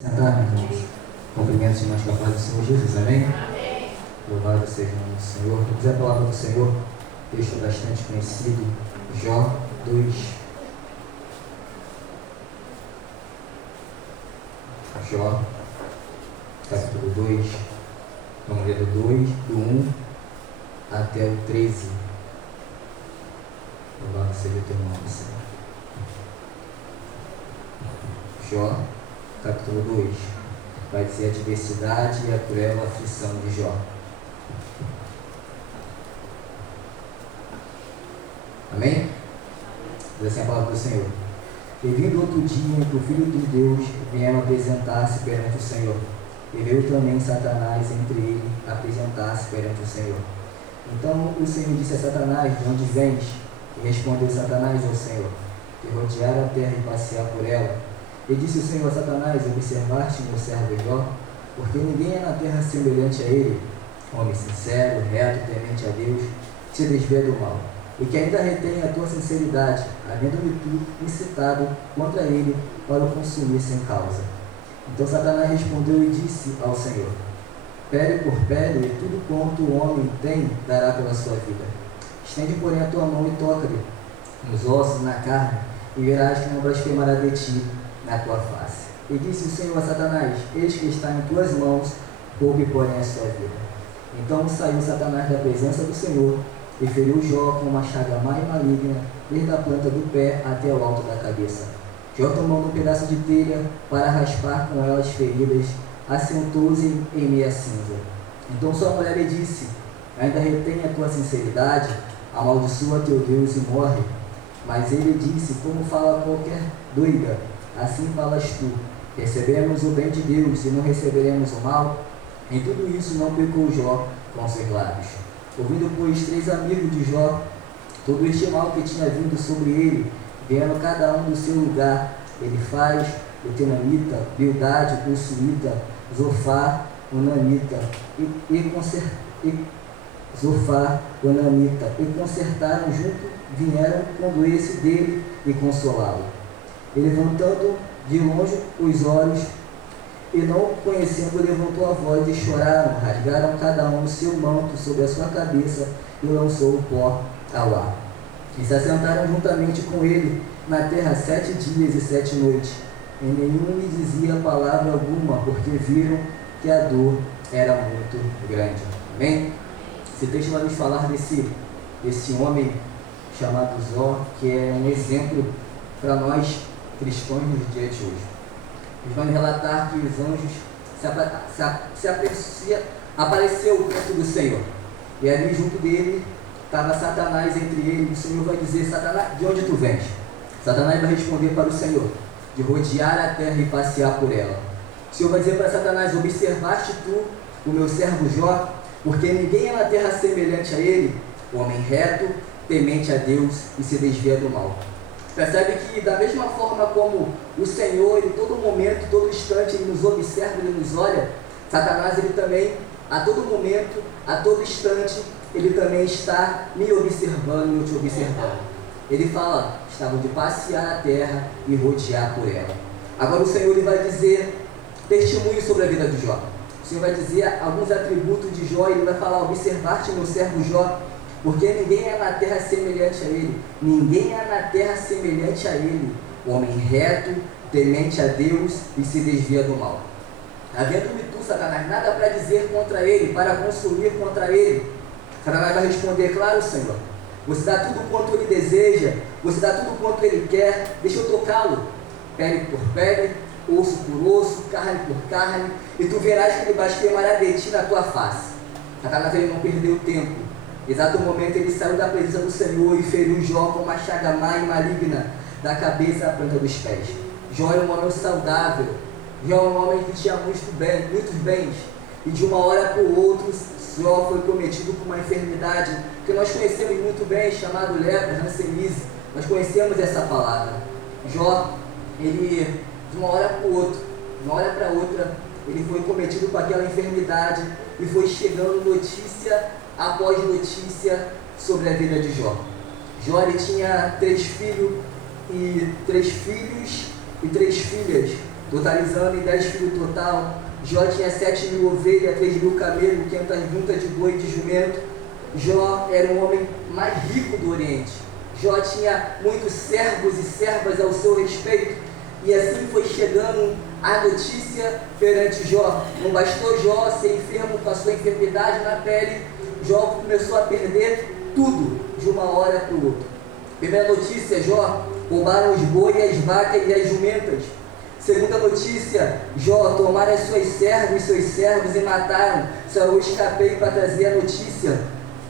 Sentar, irmãos. Cumprimentos, irmãos, com a paz do Senhor Jesus, amém? Amém. Louvado seja o nome do Senhor. Vamos a palavra do Senhor, texto bastante conhecido, Jó 2. Jó, capítulo 2. Vamos ler do 2, do 1 até o 13. Louvado seja o teu nome, Senhor. Jó, capítulo 2, vai dizer a adversidade e a cruel aflição de Jó. Amém? Diz assim a palavra do Senhor. E vindo outro dia em que o Filho de Deus vieram apresentar-se perante o Senhor, e veio também Satanás entre ele apresentar-se perante o Senhor. Então o Senhor disse a Satanás: de onde vens? E respondeu Satanás ao Senhor: de rodear a terra e passear por ela. E disse o Senhor a Satanás: observaste meu servo Jó? Porque ninguém é na terra semelhante a ele, homem sincero, reto, temente a Deus, que se desvia do mal, e que ainda retém a tua sinceridade, havendo-me tu incitado contra ele para o consumir sem causa. Então Satanás respondeu e disse ao Senhor: pele por pele, e tudo quanto o homem tem dará pela sua vida. Estende, porém, a tua mão e toca-lhe nos ossos, na carne, e verás que não blasfemará de ti na tua face. E disse o Senhor a Satanás: eis que está em tuas mãos, poupe, porém, a sua vida. Então saiu Satanás da presença do Senhor e feriu Jó com uma chaga má e maligna, desde a planta do pé até o alto da cabeça. Jó, tomando um pedaço de telha para raspar com ela as feridas, assentou-se em meia cinza. Então sua mulher lhe disse: ainda retém a tua sinceridade, amaldiçoa teu Deus e morre. Mas ele disse: como fala qualquer doida, assim falas tu. Recebemos o bem de Deus e não receberemos o mal? Em tudo isso não pecou Jó com seus lábios. Ouvindo, pois, 3 amigos de Jó todo este mal que tinha vindo sobre ele, vendo cada um do seu lugar, ele faz o Tenamita, Bildade, o Suíta, Zofar, o Nanita, Zofar, o Nanita, e concertaram junto, vieram condoer-se dele e consolá-lo. E levantando de longe os olhos, e não conhecendo, levantou a voz e choraram, rasgaram cada um o seu manto sobre a sua cabeça e lançou o pó ao ar. E se assentaram juntamente com ele na terra 7 dias e 7 noites, e nenhum lhe dizia palavra alguma, porque viram que a dor era muito grande. Amém? Esse texto vai nos falar desse homem chamado Jó, que é um exemplo para nós cristãos nos dias de hoje. Eles vão relatar que os anjos apareceu perto do Senhor, e ali junto dele estava Satanás entre ele, e o Senhor vai dizer: Satanás, de onde tu vens? Satanás vai responder para o Senhor: de rodear a terra e passear por ela. O Senhor vai dizer para Satanás: observaste tu o meu servo Jó? Porque ninguém é na terra semelhante a ele, homem reto, temente a Deus e se desvia do mal. Percebe que da mesma forma como o Senhor, ele todo momento, todo instante, ele nos observa, ele nos olha, Satanás, ele também, a todo momento, a todo instante, ele também está me observando, me te observando. Ele fala: estavam de passear a terra e rodear por ela. Agora o Senhor, ele vai dizer testemunho sobre a vida de Jó. O Senhor vai dizer alguns atributos de Jó, ele vai falar: observar-te meu servo Jó, porque ninguém é na terra semelhante a ele. Ninguém é na terra semelhante a ele, homem reto, temente a Deus e se desvia do mal. Havendo-me tu, Satanás, nada para dizer contra ele, para consumir contra ele. Satanás vai responder: claro, Senhor, você dá tudo quanto ele deseja, você dá tudo quanto ele quer, deixa eu tocá-lo, pele por pele, osso por osso, carne por carne, e tu verás que ele blasfemará de ti na tua face. Satanás, ele não perdeu tempo. Exato momento ele saiu da presença do Senhor e feriu Jó com uma chaga má e maligna, da cabeça à planta dos pés. Jó era um homem saudável, Jó era um homem que tinha muitos bens, e de uma hora para o outro, Jó foi cometido com uma enfermidade que nós conhecemos muito bem, chamado lepra, hanseníase. Nós conhecemos essa palavra. Jó, ele, de uma hora para outra, ele foi cometido com aquela enfermidade e foi chegando notícia após notícia sobre a vida de Jó. Jó, ele tinha 3 filhos e 3 filhos e 3 filhas, totalizando em 10 filhos total. Jó tinha 7.000 ovelhas, 3.000 camelos, 500 juntas de boi e de jumento. Jó era o homem mais rico do Oriente. Jó tinha muitos servos e servas ao seu respeito. E assim foi chegando a notícia perante Jó. Não bastou Jó ser enfermo com a sua enfermidade na pele, Jó começou a perder tudo de uma hora para o outro. Primeira notícia, Jó: roubaram os bois, as vacas e as jumentas. Segunda notícia, Jó: tomaram as suas servas e seus servos e mataram. Só eu escapei para trazer a notícia.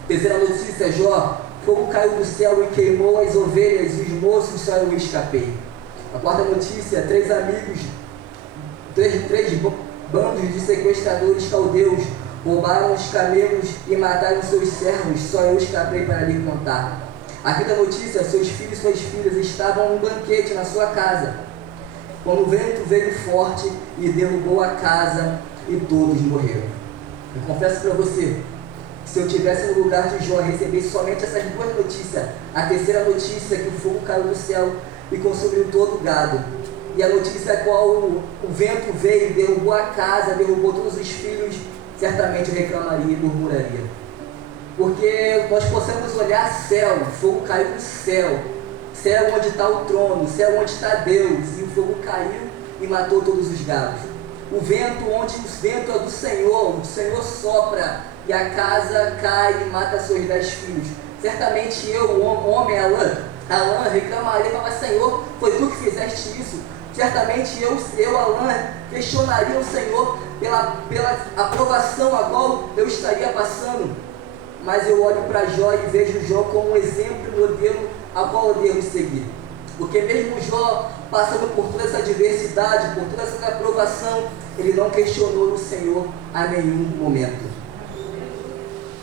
Terceira notícia, Jó: fogo caiu do céu e queimou as ovelhas e os moços, só eu escapei. A quarta notícia, três bandos de sequestradores caldeus roubaram os camelos e mataram seus servos, só eu escapei para lhe contar. A quinta notícia, seus filhos e suas filhas estavam num banquete na sua casa, quando o vento veio forte e derrubou a casa e todos morreram. Eu confesso para você, se eu tivesse no lugar de Jó, recebesse somente essas duas notícias, a terceira notícia, que o fogo caiu do céu e consumiu todo o gado, e a notícia a qual o vento veio, derrubou a casa, derrubou todos os filhos, certamente eu reclamaria e murmuraria. Porque nós possamos olhar céu, o fogo caiu do céu, céu onde está o trono, céu onde está Deus, e o fogo caiu e matou todos os gados. O vento, onde o vento é do Senhor, o Senhor sopra e a casa cai e mata seus 10 filhos. Certamente eu, o homem Alain, reclamaria, mas Senhor, foi tu que fizeste isso. Certamente eu, Alain, questionaria o Senhor pela aprovação a qual eu estaria passando. Mas eu olho para Jó e vejo Jó como um exemplo e modelo a qual eu devo seguir. Porque mesmo Jó passando por toda essa adversidade, por toda essa aprovação, ele não questionou o Senhor a nenhum momento.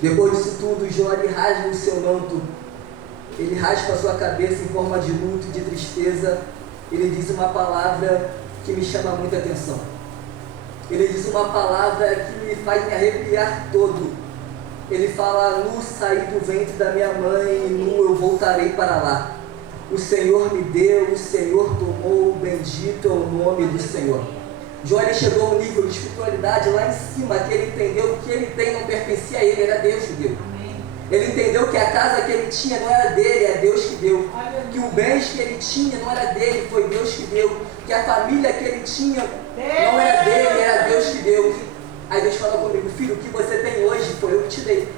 Depois disso tudo, Jó ele rasga o seu manto, ele raspa a sua cabeça em forma de luto e de tristeza. Ele diz uma palavra que me chama muita atenção. Ele diz uma palavra que me faz me arrepiar todo. Ele fala: nu saí do ventre da minha mãe e nu eu voltarei para lá. O Senhor me deu, o Senhor tomou, bendito é o nome do Senhor. Jó ele chegou a um nível de espiritualidade lá em cima, que ele entendeu que ele tem não pertencia a ele, era Deus que deu. Ele entendeu que a casa que ele tinha não era dele, é Deus que deu. Que o bens que ele tinha não era dele, foi Deus que deu. Que a família que ele tinha não era dele, era Deus que deu. Aí Deus fala comigo: filho, o que você tem hoje foi eu que te dei.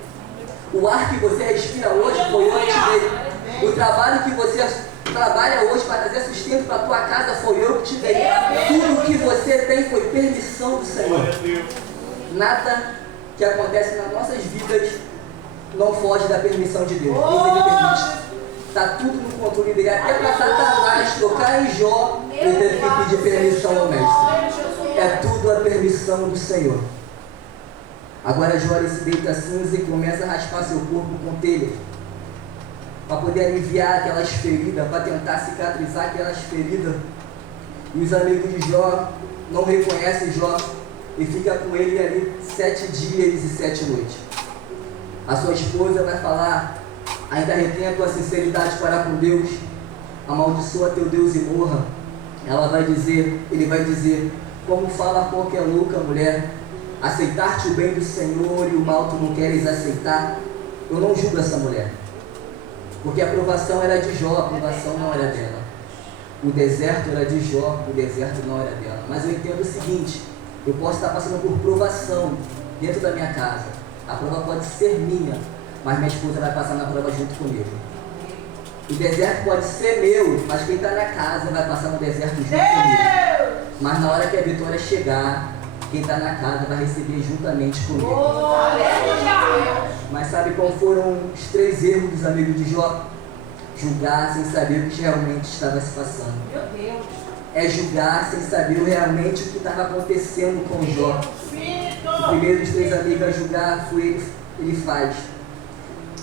O ar que você respira hoje foi eu que te dei. O trabalho que você trabalha hoje para trazer sustento para a tua casa foi eu que te dei. Tudo que você tem foi permissão do Senhor. Nada que acontece nas nossas vidas não foge da permissão de Deus. Ele permite. Está tudo no controle dele. Até para Satanás tocar em Jó, ele teve que pedir permissão ao mestre. É tudo a permissão do Senhor. Agora Jó ele se deita cinza e começa a raspar seu corpo com telha, para poder aliviar aquelas feridas, para tentar cicatrizar aquelas feridas. E os amigos de Jó não reconhecem Jó e ficam com ele ali 7 dias e 7 noites. A sua esposa vai falar: ainda retém a tua sinceridade para com Deus, amaldiçoa teu Deus e morra. Ele vai dizer: como fala qualquer louca mulher, aceitar-te o bem do Senhor e o mal tu não queres aceitar. Eu não julgo essa mulher, porque a aprovação era de Jó, a aprovação não era dela. O deserto era de Jó, o deserto não era dela. Mas eu entendo o seguinte: eu posso estar passando por provação dentro da minha casa. A prova pode ser minha, mas minha esposa vai passar na prova junto comigo. O deserto pode ser meu, mas quem está na casa vai passar no deserto junto comigo. Mas na hora que a vitória chegar, quem está na casa vai receber juntamente comigo. Mas sabe qual foram os 3 erros dos amigos de Jó? Julgar sem saber o que realmente estava se passando. Meu Deus. É julgar sem saber realmente o que estava acontecendo com Jó. O primeiro dos 3 amigos a julgar foi ele faz.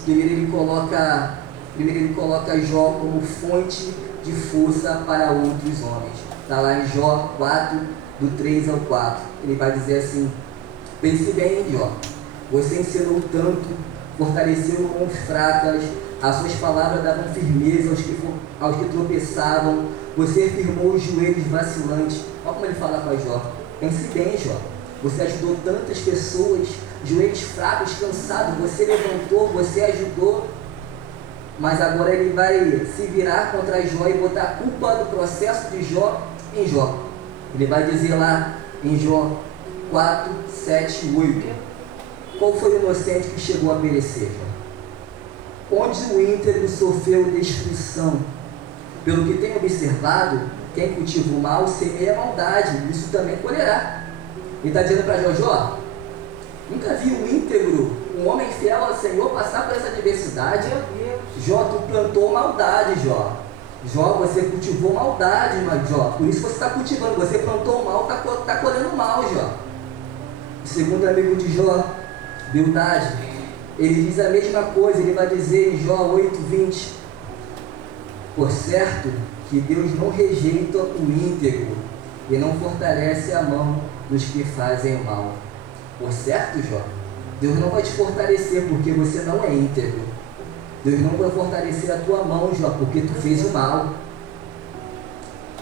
Primeiro ele coloca Jó como fonte de força para outros homens. Está lá em Jó 4, do 3 ao 4. Ele vai dizer assim: pense bem, Jó, você ensinou tanto fortaleceu mãos fracas, as suas palavras davam firmeza aos que tropeçavam, você firmou os joelhos vacilantes. Olha como ele fala para Jó. Pense bem, Jó. Você ajudou tantas pessoas, joelhos fracos, cansados, você levantou, você ajudou, mas agora ele vai se virar contra Jó e botar a culpa do processo de Jó em Jó. Ele vai dizer lá em Jó 4, 7, 8, qual foi o inocente que chegou a perecer? Onde o íntegro sofreu destruição? Pelo que tenho observado, quem cultiva o mal semeia maldade, isso também colherá. Ele está dizendo para Jó, nunca vi um íntegro, um homem fiel ao Senhor passar por essa adversidade. Jó, tu plantou maldade, Jó. Jó, você cultivou maldade, mas Jó, por isso você está cultivando, você plantou o mal, está colhendo mal, Jó. O segundo amigo de Jó, Bildade, ele diz a mesma coisa, ele vai dizer em Jó 8:20, por certo que Deus não rejeita o íntegro e não fortalece a mão dos que fazem o mal. Por certo, Jó, Deus não vai te fortalecer porque você não é íntegro. Deus não vai fortalecer a tua mão, Jó, porque tu fez o mal.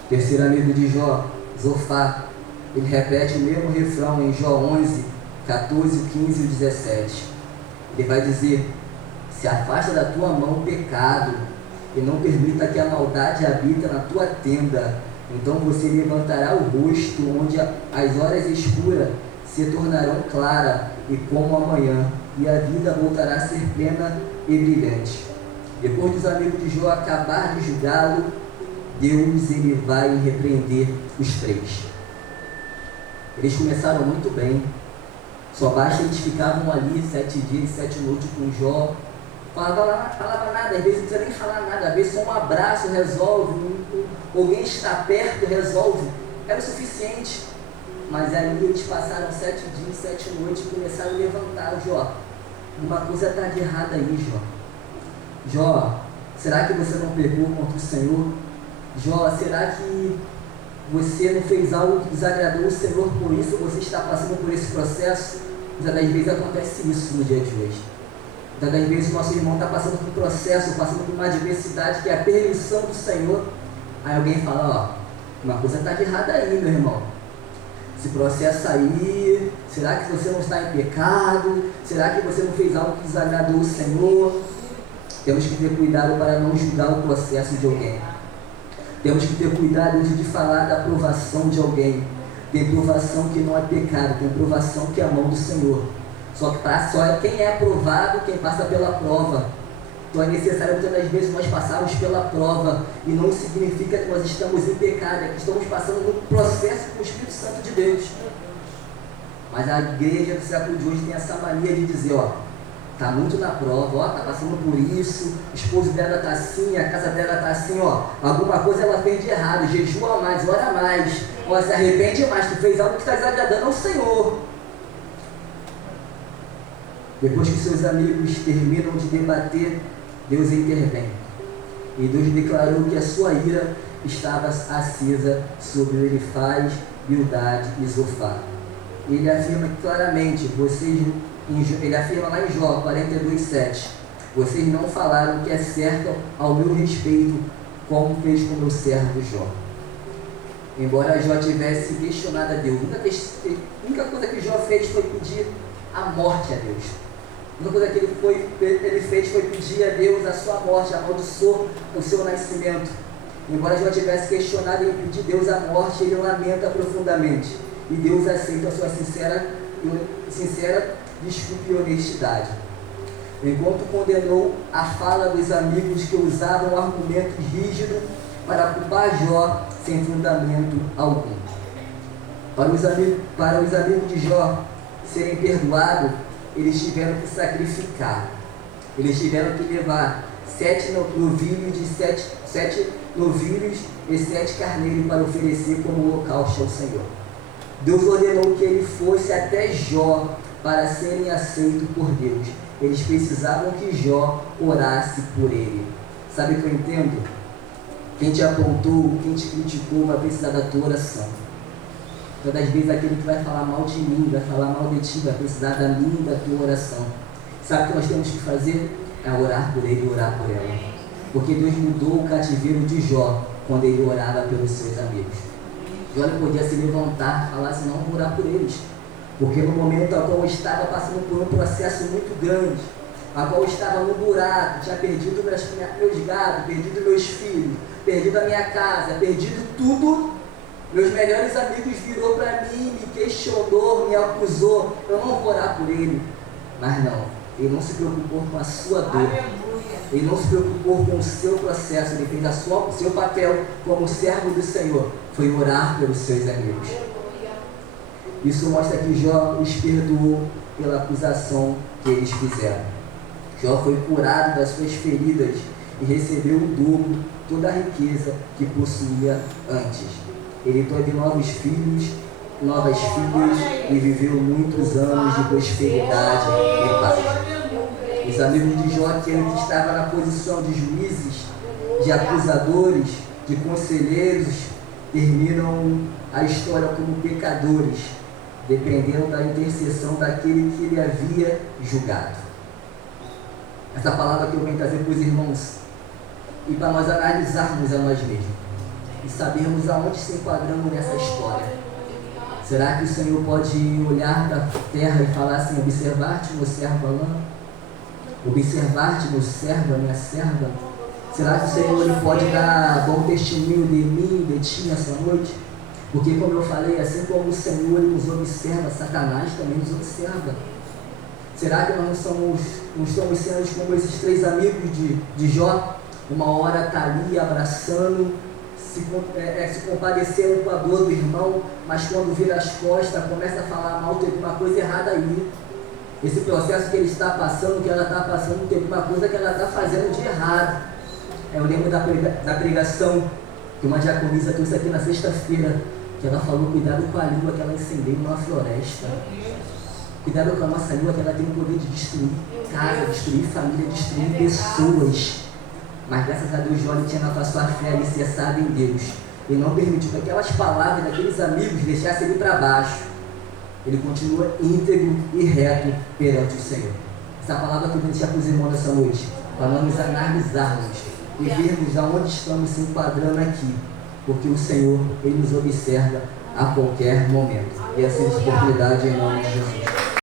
Terceiro amigo de Jó, Zofar, ele repete o mesmo refrão em Jó 11, 14, 15 e 17. Ele vai dizer, se afasta da tua mão o pecado e não permita que a maldade habite na tua tenda. Então você levantará o rosto, onde as horas escuras se tornarão claras e como amanhã, e a vida voltará a ser plena e brilhante. Depois dos amigos de Jó acabar de julgá-lo, Deus ele vai repreender os três. Eles começaram muito bem, só basta eles ficavam ali 7 dias e 7 noites com Jó, falava nada, às vezes não precisa nem falar nada, às vezes só um abraço resolve, alguém está perto resolve, era o suficiente. Mas ali eles passaram 7 dias, 7 noites e começaram a levantar o Jó. Uma coisa está de errado aí, Jó. Jó, será que você não pecou contra o Senhor? Jó, será que você não fez algo que desagradou o Senhor, por isso você está passando por esse processo? Muitas das vezes acontece isso no dia de hoje. Muitas das vezes o nosso irmão está passando por um processo, passando por uma adversidade que é a permissão do Senhor. Aí alguém fala, ó, uma coisa está de errada aí, meu irmão. Esse processo aí, será que você não está em pecado? Será que você não fez algo que desagradou o Senhor? Temos que ter cuidado para não julgar o processo de alguém. Temos que ter cuidado antes de falar da aprovação de alguém. Tem provação que não é pecado, tem provação que é a mão do Senhor. Só que só é quem é aprovado, quem passa pela prova. Então é necessário muitas das vezes nós passarmos pela prova, e não significa que nós estamos em pecado, é que estamos passando no processo com o Espírito Santo de Deus. Mas a igreja do século de hoje tem essa mania de dizer, ó, está muito na prova, ó, está passando por isso, o esposo dela está assim, a casa dela está assim, ó, alguma coisa ela fez de errado, jejua mais, ora mais, ó, se arrepende mais, tu fez algo que está desagradando ao Senhor. Depois que seus amigos terminam de debater, Deus intervém. E Deus declarou que a sua ira estava acesa sobre Elifaz, Bildade e Zofar. Ele afirma claramente, ele afirma lá em Jó 42:7, vocês não falaram o que é certo ao meu respeito, como fez com o meu servo Jó. Embora Jó tivesse questionado a Deus, a única coisa que Jó fez foi pedir a morte a Deus. A única coisa que ele fez foi pedir a Deus a sua morte, amaldiçoou o seu nascimento. Embora Jó tivesse questionado e pedir a Deus a morte, ele lamenta profundamente. E Deus aceita a sua sincera desculpa e honestidade. Enquanto condenou a fala dos amigos que usavam argumentos rígidos para culpar Jó sem fundamento algum. Para os amigos de Jó serem perdoados, eles tiveram que sacrificar. Eles tiveram que levar 7 novilhos e 7 carneiros para oferecer como holocausto ao Senhor. Deus ordenou que ele fosse até Jó para serem aceitos por Deus. Eles precisavam que Jó orasse por ele. Sabe o que eu entendo? Quem te apontou, quem te criticou vai precisar da tua oração. Todas as vezes aquele que vai falar mal de mim, vai falar mal de ti, vai precisar da minha e da tua oração. Sabe o que nós temos que fazer? É orar por ele e orar por ela. Porque Deus mudou o cativeiro de Jó quando ele orava pelos seus amigos. Jó não podia se levantar e falar assim, não, vou orar por eles. Porque no momento ao qual eu estava passando por um processo muito grande, a qual eu estava no buraco, tinha perdido meus gatos, perdido meus filhos, perdido a minha casa, perdido tudo. Meus melhores amigos virou para mim, me questionou, me acusou. Eu não vou orar por ele. Mas não, ele não se preocupou com a sua dor. Ele não se preocupou com o seu processo. Ele fez o seu papel como servo do Senhor. Foi orar pelos seus amigos. Isso mostra que Jó os perdoou pela acusação que eles fizeram. Jó foi curado das suas feridas e recebeu o dobro, toda a riqueza que possuía antes. Ele teve novos filhos, novas filhas e viveu muitos anos de prosperidade e paz. Os amigos de Jó, aquele que estava na posição de juízes, de acusadores, de conselheiros, terminam a história como pecadores, dependendo da intercessão daquele que ele havia julgado. Essa palavra que eu venho trazer para os irmãos, e para nós analisarmos a nós mesmos, e sabermos aonde se enquadramos nessa história. Será que o Senhor pode olhar para a terra e falar assim, observar-te, meu servo Alain? Observar-te, meu servo, a minha serva? Será que o Senhor ele pode dar bom testemunho de mim, de ti nessa noite? Porque, como eu falei, assim como o Senhor ele nos observa, Satanás também nos observa. Será que nós não estamos sendo como esses três amigos de Jó? Uma hora está ali abraçando, se compadecendo com a dor do irmão, mas quando vira as costas, começa a falar mal, tem alguma coisa errada aí. Esse processo que ele está passando, que ela está passando, tem alguma coisa que ela está fazendo de errado. Eu lembro da pregação que uma diaconisa trouxe aqui na sexta-feira, que ela falou, cuidado com a língua que ela incendeia numa floresta. Cuidado com a nossa língua, que ela tem o poder de destruir casa, destruir família, destruir pessoas. Mas graças a Deus, Jó tinha na sua fé alicerçada em Deus. Ele não permitiu que aquelas palavras daqueles amigos deixassem ele para baixo. Ele continua íntegro e reto perante o Senhor. Essa palavra que eu vou deixar para os irmãos nessa noite, para nós nos analisarmos e vermos aonde estamos se enquadrando aqui. Porque o Senhor, Ele nos observa a qualquer momento. E essa é a oportunidade em nome de Jesus.